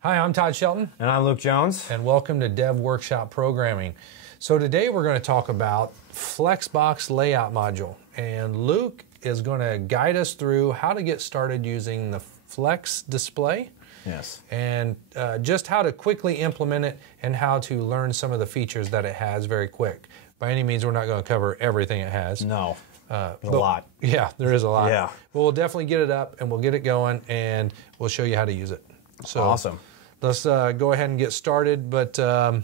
Hi, I'm Todd Shelton. And I'm Luke Jones. And welcome to Dev Workshop Programming. So today we're going to talk about Flexbox Layout Module. And Luke is going to guide us through how to get started using the Flex display. Yes. And just how to quickly implement it and how to learn some of the features that it has very quick. By any means, we're not going to cover everything it has. No. There's a lot. Yeah, there is a lot. Yeah. But we'll definitely get it up and we'll get it going and we'll show you how to use it. So awesome. Let's go ahead and get started. But so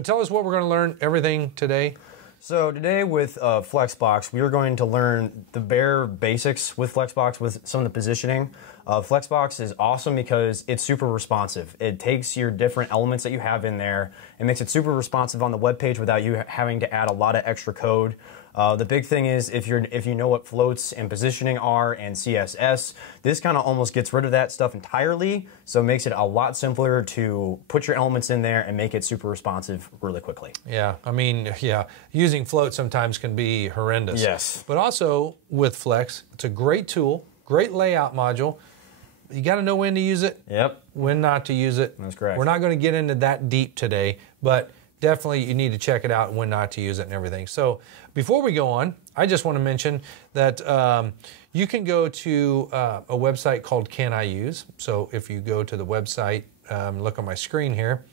tell us what we're going to learn everything today. So today with Flexbox, we are going to learn the bare basics with Flexbox with some of the positioning. Flexbox is awesome because it's super responsive. It takes your different elements that you have in there and makes it super responsive on the web page without you having to add a lot of extra code. The big thing is if you know what floats and positioning are and CSS, this kind of almost gets rid of that stuff entirely, so it makes it a lot simpler to put your elements in there and make it super responsive really quickly. Yeah, I mean, yeah, using float sometimes can be horrendous. Yes. But also with Flex, it's a great tool, great layout module. You got to know when to use it, Yep. when not to use it. That's correct. We're not going to get into that deep today, but definitely you need to check it out and when not to use it and everything. So before we go on, I just want to mention that you can go to a website called Can I Use? So if you go to the website, look on my screen here,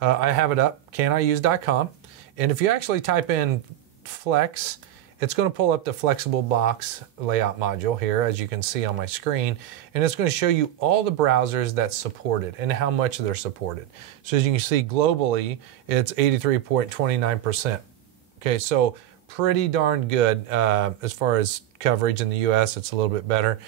I have it up, caniuse.com. And if you actually type in Flex, it's going to pull up the flexible box layout module here, as you can see on my screen, and it's going to show you all the browsers that's supported and how much they're supported. So as you can see globally, it's 83.29%. Okay, so pretty darn good as far as coverage. In the US, it's a little bit better.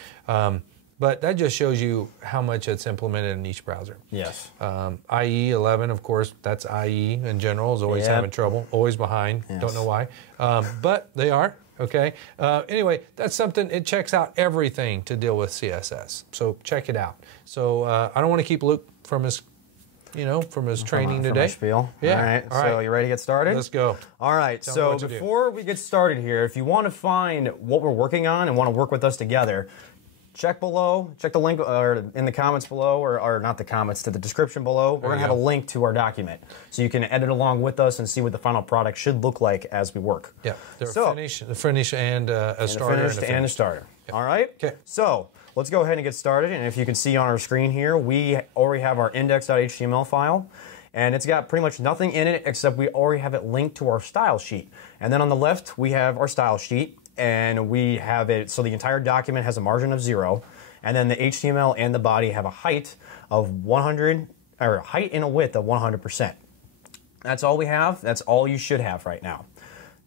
But that just shows you how much it's implemented in each browser. Yes. IE 11, of course, that's IE in general, is always having trouble, always behind, don't know why. But they are, okay? Anyway, that's something, it checks out everything to deal with CSS. So check it out. So I don't want to keep Luke from his, from his training today. Spiel. Yeah. All right. So you ready to get started? Let's go. All right. Tell So before we get started here, if you want to find what we're working on and want to work with us together, check below, check the link or in the comments below, or not the comments, to the description below. We're going to have a link to our document. So you can edit along with us and see what the final product should look like as we work. Yeah, there's a finish and a starter. And a starter. Yep. All right? Okay. So let's go ahead and get started. And if you can see on our screen here, we already have our index.html file. And it's got pretty much nothing in it except we already have it linked to our style sheet. And then on the left, we have our style sheet. And we have it, so the entire document has a margin of 0, and then the HTML and the body have a height of 100, or a height and a width of 100%. That's all we have. That's all you should have right now.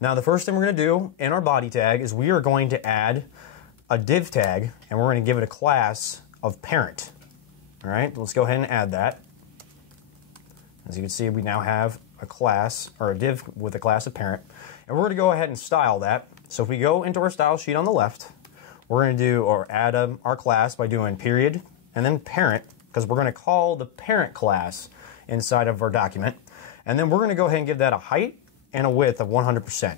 Now the first thing we're going to do in our body tag is we are going to add a div tag, and we're going to give it a class of parent. All right, let's go ahead and add that. As you can see, we now have a class, or a div with a class of parent, and we're going to go ahead and style that. So if we go into our style sheet on the left, we're going to do, or add our class by doing period and then parent, because we're going to call the parent class inside of our document. And then we're going to go ahead and give that a height and a width of 100%.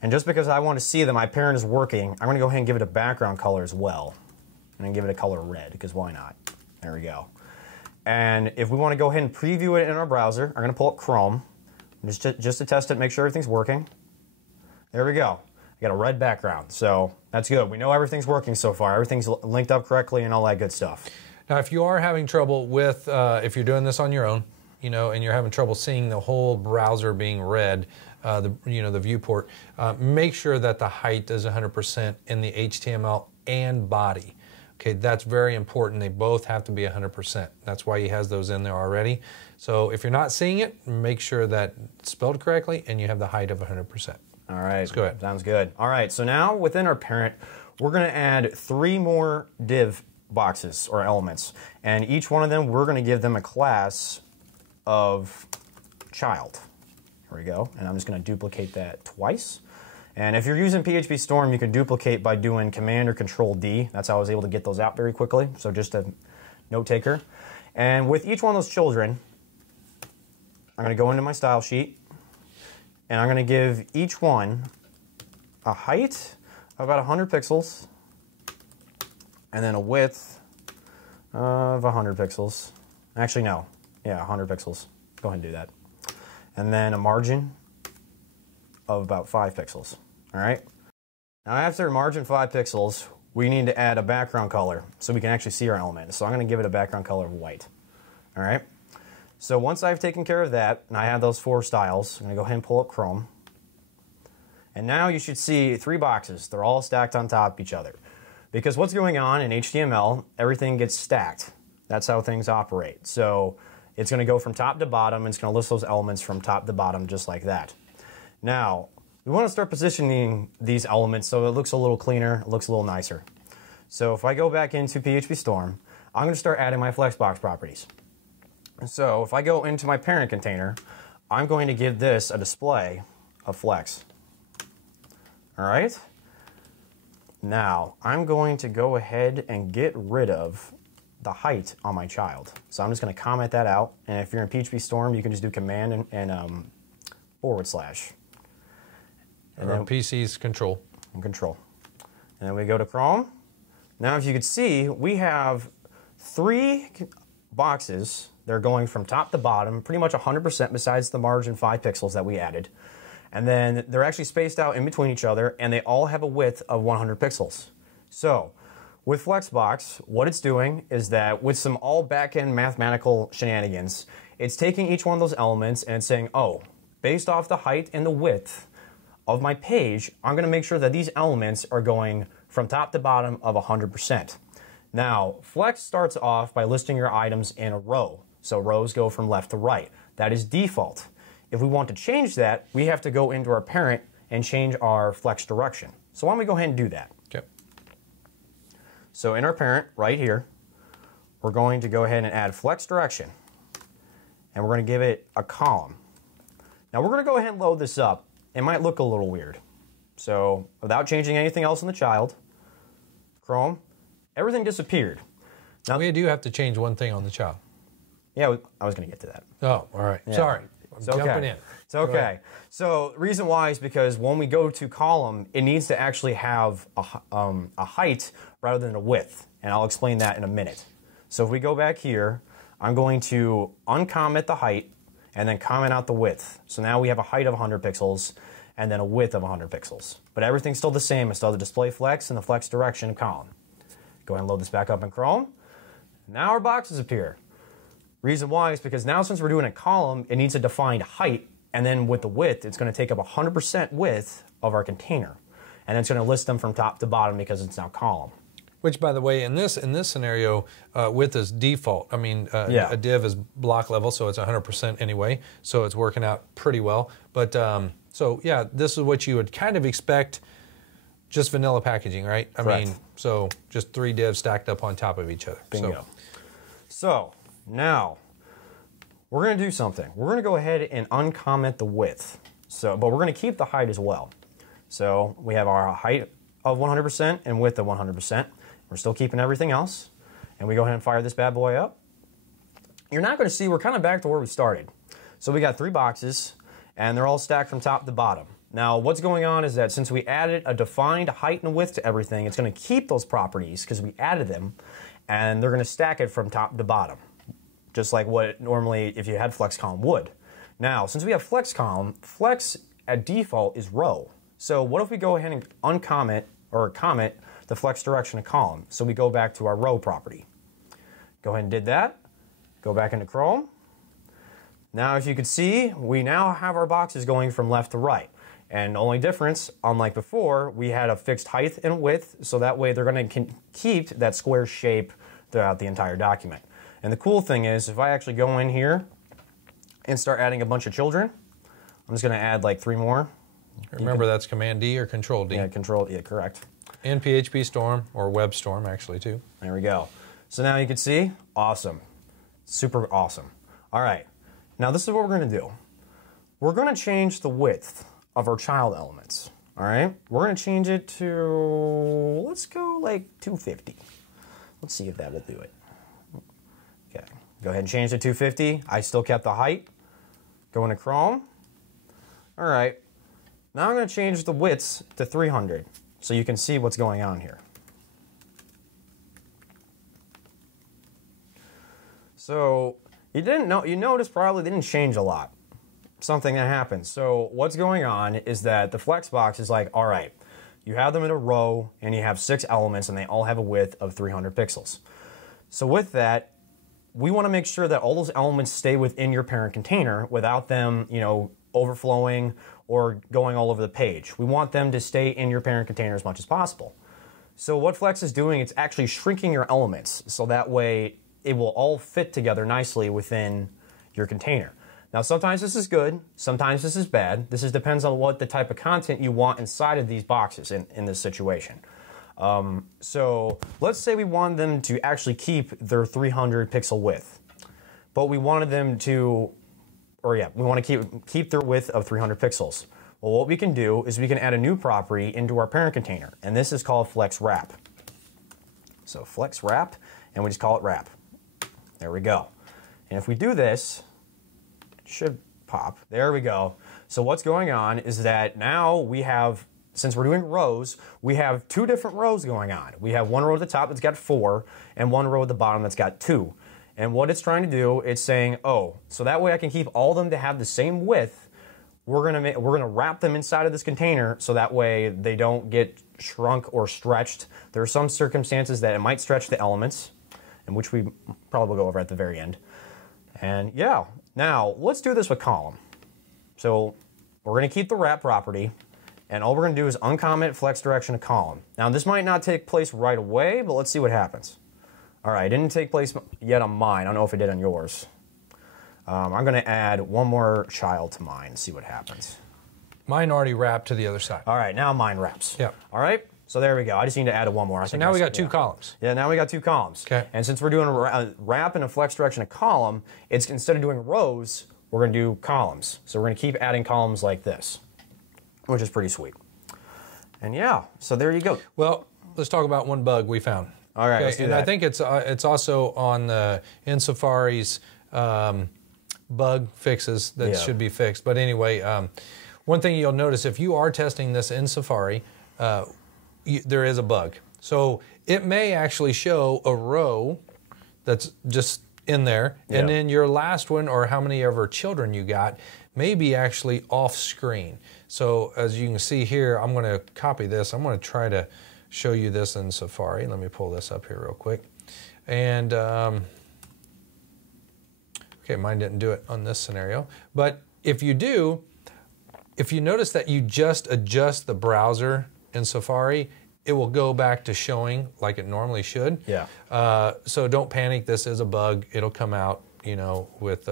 And just because I want to see that my parent is working, I'm going to go ahead and give it a background color as well. And then give it a color red, because why not? There we go. And if we want to go ahead and preview it in our browser, I'm going to pull up Chrome. Just to test it, make sure everything's working. There we go. I got a red background, so that's good. We know everything's working so far. Everything's linked up correctly and all that good stuff. Now, if you are having trouble with, if you're doing this on your own, and you're having trouble seeing the whole browser being red, the viewport, make sure that the height is 100% in the HTML and body. Okay, that's very important. They both have to be 100%. That's why he has those in there already. So if you're not seeing it, make sure that it's spelled correctly and you have the height of 100%. All right. Let's go ahead. Sounds good. All right, so now within our parent, we're going to add 3 more div boxes or elements. And each one of them, we're going to give them a class of child. Here we go. And I'm just going to duplicate that twice. And if you're using PHP Storm, you can duplicate by doing Command or Control D. That's how I was able to get those out very quickly. So just a note taker. And with each one of those children, I'm going to go into my style sheet, and I'm going to give each one a height of about 100 pixels and then a width of 100 pixels. Actually, no. Yeah, 100 pixels. Go ahead and do that. And then a margin of about 5 pixels. All right. Now, after margin 5 pixels, we need to add a background color so we can actually see our element. So I'm going to give it a background color of white. All right. So once I've taken care of that, and I have those 4 styles, I'm going to go ahead and pull up Chrome. And now you should see 3 boxes. They're all stacked on top of each other. Because what's going on in HTML, everything gets stacked. That's how things operate. So it's going to go from top to bottom, and it's going to list those elements from top to bottom just like that. Now, we want to start positioning these elements so it looks a little cleaner, it looks a little nicer. So if I go back into PHP Storm, I'm going to start adding my Flexbox properties. So if I go into my parent container, I'm going to give this a display of Flex. All right. Now, I'm going to go ahead and get rid of the height on my child. So I'm just going to comment that out. And if you're in PHP Storm, you can just do command and /. And then PC's control. And control. And then we go to Chrome. Now, if you can see, we have 3 boxes. They're going from top to bottom, pretty much 100% besides the margin 5 pixels that we added. And then they're actually spaced out in between each other, and they all have a width of 100 pixels. So with Flexbox, what it's doing is that with some all back-end mathematical shenanigans, it's taking each one of those elements and it's saying, oh, based off the height and the width of my page, I'm going to make sure that these elements are going from top to bottom of 100%. Now, Flex starts off by listing your items in a row. So rows go from left to right. That is default. If we want to change that, we have to go into our parent and change our Flex direction. So why don't we go ahead and do that? Okay. So in our parent, right here, we're going to go ahead and add Flex direction. And we're going to give it a column. Now we're going to go ahead and load this up. It might look a little weird. So without changing anything else in the child, Chrome, everything disappeared. Now we do have to change one thing on the child. Yeah, I was going to get to that. Oh, all right. Yeah. Sorry. It's okay. Jumping in. It's okay. So the reason why is because when we go to column, it needs to actually have a height rather than a width. And I'll explain that in a minute. So if we go back here, I'm going to uncomment the height and then comment out the width. So now we have a height of 100 pixels and then a width of 100 pixels. But everything's still the same. It's still the display flex and the flex direction column. Go ahead and load this back up in Chrome. Now our boxes appear. Reason why is because now since we're doing a column, it needs a defined height, and then with the width, it's going to take up 100% width of our container. And it's going to list them from top to bottom because it's now column. Which, by the way, in this scenario, width is default. I mean, Yeah. a div is block level, so it's 100% anyway, so it's working out pretty well. But, so yeah, this is what you would kind of expect, just vanilla packaging, right? I Correct. mean, so just 3 divs stacked up on top of each other. Bingo. So now, we're going to do something. We're going to go ahead and uncomment the width. But we're going to keep the height as well. So we have our height of 100% and width of 100%. We're still keeping everything else. And we go ahead and fire this bad boy up. You're not going to see, we're kind of back to where we started. So we got 3 boxes, and they're all stacked from top to bottom. Now, what's going on is that since we added a defined height and width to everything, it's going to keep those properties because we added them, and they're going to stack it from top to bottom. Just like what normally if you had flex column would. Now, since we have flex column, flex at default is row. So what if we go ahead and uncomment or comment the flex direction of column? So we go back to our row property. Go ahead and did that. Go back into Chrome. Now, if you could see, we now have our boxes going from left to right. And the only difference, unlike before, we had a fixed height and width, so that way they're going to keep that square shape throughout the entire document. And the cool thing is, if I actually go in here and start adding a bunch of children, I'm just going to add like 3 more. Remember, that's Command D or Control D. Yeah, Control, yeah, correct. And PHP Storm, or Web Storm, actually, too. There we go. So now you can see, awesome. Super awesome. All right, now this is what we're going to do. We're going to change the width of our child elements. All right, we're going to change it to, let's go like 250. Let's see if that will do it. Okay, go ahead and change to 250. I still kept the height. Go into Chrome. All right, now I'm going to change the widths to 300 so you can see what's going on here. So you notice probably they didn't change a lot. Something that happens. So what's going on is that the Flexbox is like, all right, you have them in a row and you have 6 elements and they all have a width of 300 pixels. So with that, we want to make sure that all those elements stay within your parent container without them, overflowing or going all over the page. We want them to stay in your parent container as much as possible. So what Flex is doing, it's actually shrinking your elements so that way it will all fit together nicely within your container. Now, sometimes this is good, sometimes this is bad. This depends on what the type of content you want inside of these boxes in this situation. So let's say we want them to actually keep their 300 pixel width, but we wanted them to, we want to keep their width of 300 pixels. Well, what we can do is we can add a new property into our parent container, and this is called Flex Wrap. So Flex Wrap, and we just call it Wrap. There we go. And if we do this, should pop. There we go. So what's going on is that now we have, since we're doing rows, we have 2 different rows going on. We have one row at the top that's got 4 and one row at the bottom that's got 2. And what it's trying to do, it's saying, oh, so that way I can keep all of them to have the same width. We're gonna wrap them inside of this container so that way they don't get shrunk or stretched. There are some circumstances that it might stretch the elements, and which we probably will go over at the very end. And yeah, now let's do this with column. So we're going to keep the wrap property, and all we're going to do is uncomment flex direction to column. Now this might not take place right away, but let's see what happens. All right, it didn't take place yet on mine. I don't know if it did on yours. I'm going to add one more child to mine and see what happens. Mine already wrapped to the other side. All right, now mine wraps. Yeah. All right, so there we go. I just need to add one more. So now we got 2 columns. Yeah, now we got 2 columns. Okay. And since we're doing a wrap and a flex direction a column, it's instead of doing rows, we're going to do columns. So we're going to keep adding columns like this, which is pretty sweet. And yeah, so there you go. Well, let's talk about one bug we found. All right, let's do that. I think it's also on in Safari's bug fixes that should be fixed. But anyway, one thing you'll notice if you are testing this in Safari, there is a bug. So it may actually show a row that's just in there, and then your last one, or how many ever children you got, may be actually off screen. So as you can see here, I'm going to copy this. I'm going to try to show you this in Safari. Let me pull this up here real quick. And okay, mine didn't do it on this scenario. But if you do, if you notice that you just adjust the browser in Safari, it will go back to showing like it normally should. Yeah. So don't panic. This is a bug. It'll come out, with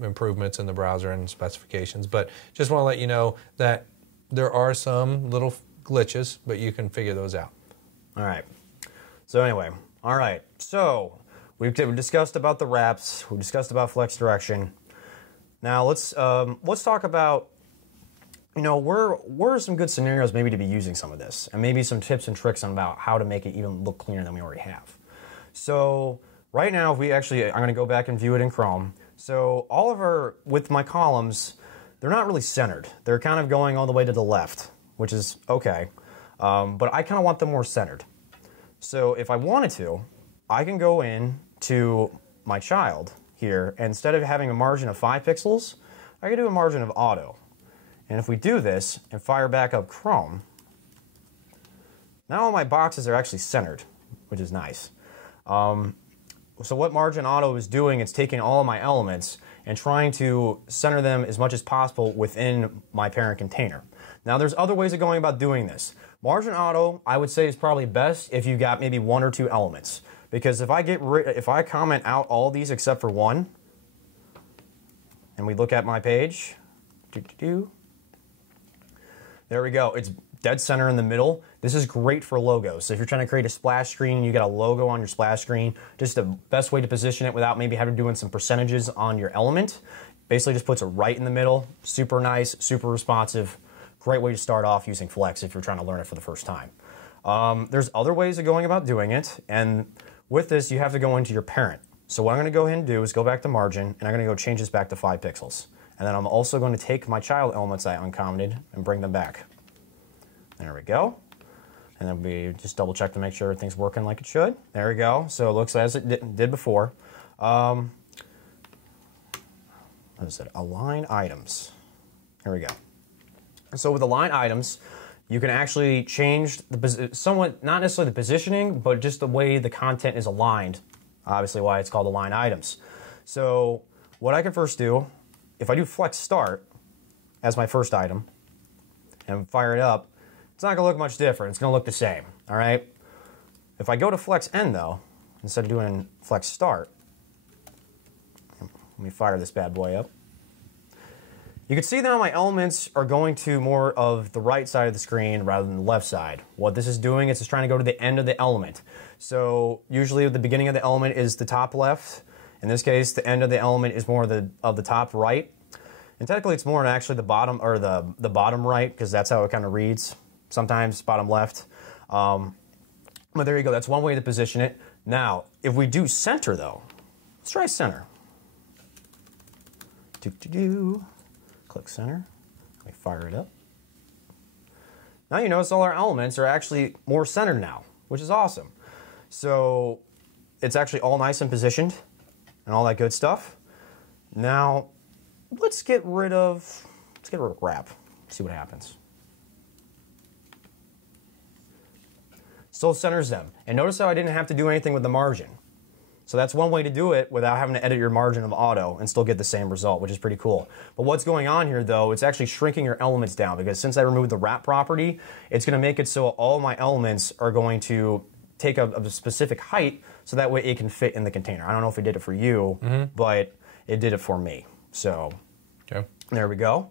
improvements in the browser and specifications. But just want to let you know that there are some little glitches, but you can figure those out. All right. So anyway, all right. So we've discussed about the wraps. We discussed about flex direction. Now let's talk about, where are some good scenarios maybe to be using some of this, and maybe some tips and tricks on about how to make it even look cleaner than we already have. So right now, I'm going to go back and view it in Chrome. So with my columns, they're not really centered. They're kind of going all the way to the left, which is okay. But I kind of want them more centered. So if I wanted to, I can go in to my child here, and instead of having a margin of 5 pixels, I can do a margin of auto. And if we do this and fire back up Chrome, now all my boxes are actually centered, which is nice. So what margin auto is doing, it's taking all of my elements and trying to center them as much as possible within my parent container. Now there's other ways of going about doing this. Margin auto, I would say, is probably best if you got maybe 1 or 2 elements. Because if I comment out all these except for one, and we look at my page, there we go. It's dead center in the middle. This is great for logos. So if you're trying to create a splash screen and you got a logo on your splash screen, just the best way to position it without maybe having to do some percentages on your element. Basically just puts it right in the middle. Super nice, super responsive. Great way to start off using Flex if you're trying to learn it for the first time. There's other ways of going about doing it, and with this you have to go into your parent. So what I'm going to go ahead and do is go back to margin, and I'm going to go change this back to 5 pixels. And then I'm also going to take my child elements I uncommented and bring them back. There we go. And then we just double check to make sure everything's working like it should. There we go. So it looks as it did before. what is it? Align items. Here we go. So with align items, you can actually change the somewhat, not necessarily the positioning, but just the way the content is aligned. Obviously why it's called align items. So what I can first do, if I do flex start as my first item and fire it up, it's not gonna look much different. It's gonna look the same, all right? If I go to flex end though, instead of doing flex start, let me fire this bad boy up. You can see now my elements are going to more of the right side of the screen rather than the left side. What this is doing is it's trying to go to the end of the element. So usually the beginning of the element is the top left. In this case, the end of the element is more of the top right. And technically it's more actually the bottom, or the bottom right, because that's how it kind of reads. Sometimes bottom left. But there you go, that's one way to position it. Now, if we do center though, let's try center. Click center, let me fire it up. Now you notice all our elements are actually more centered now, which is awesome. So it's actually all nice and positioned and all that good stuff. Now let's get rid of wrap, see what happens. Still centers them. And notice how I didn't have to do anything with the margin. So that's one way to do it without having to edit your margin of auto and still get the same result, which is pretty cool. But what's going on here though, it's actually shrinking your elements down, because since I removed the wrap property, it's gonna make it so all my elements are going to take a specific height so that way it can fit in the container. I don't know if it did it for you, but it did it for me. So there we go.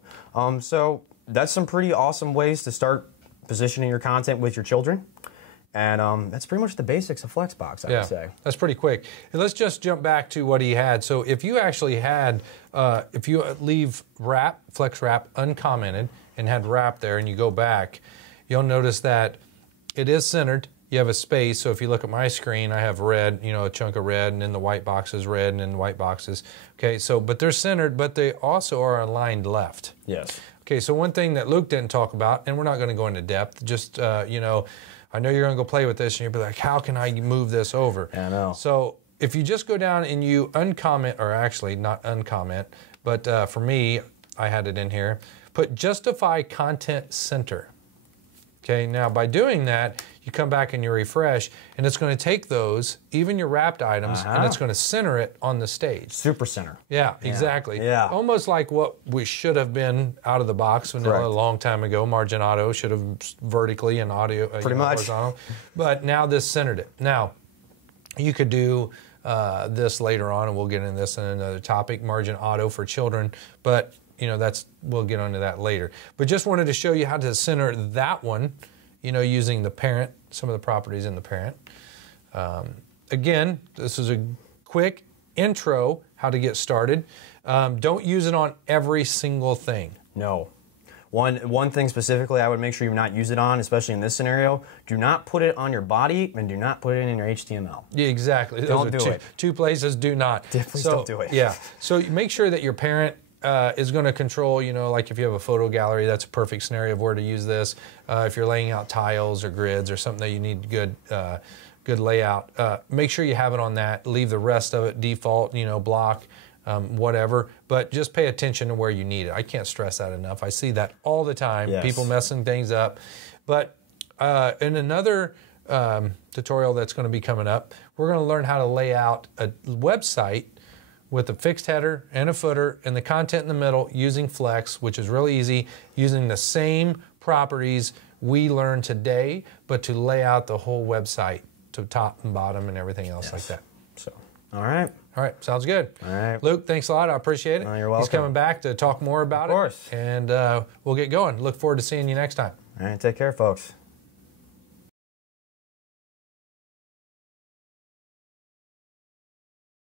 So that's some pretty awesome ways to start positioning your content with your children. And that's pretty much the basics of Flexbox, I would say. That's pretty quick. And let's just jump back to what he had. So if you actually had, if you leave wrap, flex wrap uncommented and had wrap there and you go back, you'll notice that it is centered. You have a space. So if you look at my screen, I have red, you know, a chunk of red, and then the white box is red, and then the white boxes. Okay, so, but they're centered, but they also are aligned left. Yes. Okay, so one thing that Luke didn't talk about, and we're not going to go into depth, just, you know, I know you're going to go play with this, and you'll be like, how can I move this over? I know. So if you just go down and you uncomment, or actually not uncomment, but for me, I had it in here, put justify content center. Okay, now by doing that, you come back and you refresh, and it's going to take those, even your wrapped items, and it's going to center it on the stage. Super center. Yeah, exactly. Yeah. Almost like what we should have been out of the box when a long time ago. Margin auto should have vertically and audio pretty much horizontal. But now this centered it. Now, you could do this later on, and we'll get into this in another topic, margin auto for children. But you know, we'll get onto that later. But just wanted to show you how to center that one, you know, using the parent, some of the properties in the parent. Again, this is a quick intro how to get started. Don't use it on every single thing. No. One thing specifically I would make sure you not use it on, especially in this scenario, do not put it on your body and do not put it in your HTML. Yeah, exactly. Don't do it. Two places, do not. Please don't do it. Yeah, so make sure that your parent is going to control, you know, like if you have a photo gallery, that's a perfect scenario of where to use this. If you're laying out tiles or grids or something that you need good layout, make sure you have it on that. Leave the rest of it default, you know, block, whatever. But just pay attention to where you need it. I can't stress that enough. I see that all the time, people messing things up. But in another tutorial that's going to be coming up, we're going to learn how to lay out a website with a fixed header and a footer and the content in the middle using Flex, which is really easy, using the same properties we learned today, but to lay out the whole website to top and bottom and everything else like that. So, all right. All right, sounds good. All right. Luke, thanks a lot. I appreciate it. You're welcome. He's coming back to talk more about it. Of course. And we'll get going. Look forward to seeing you next time. All right, take care, folks.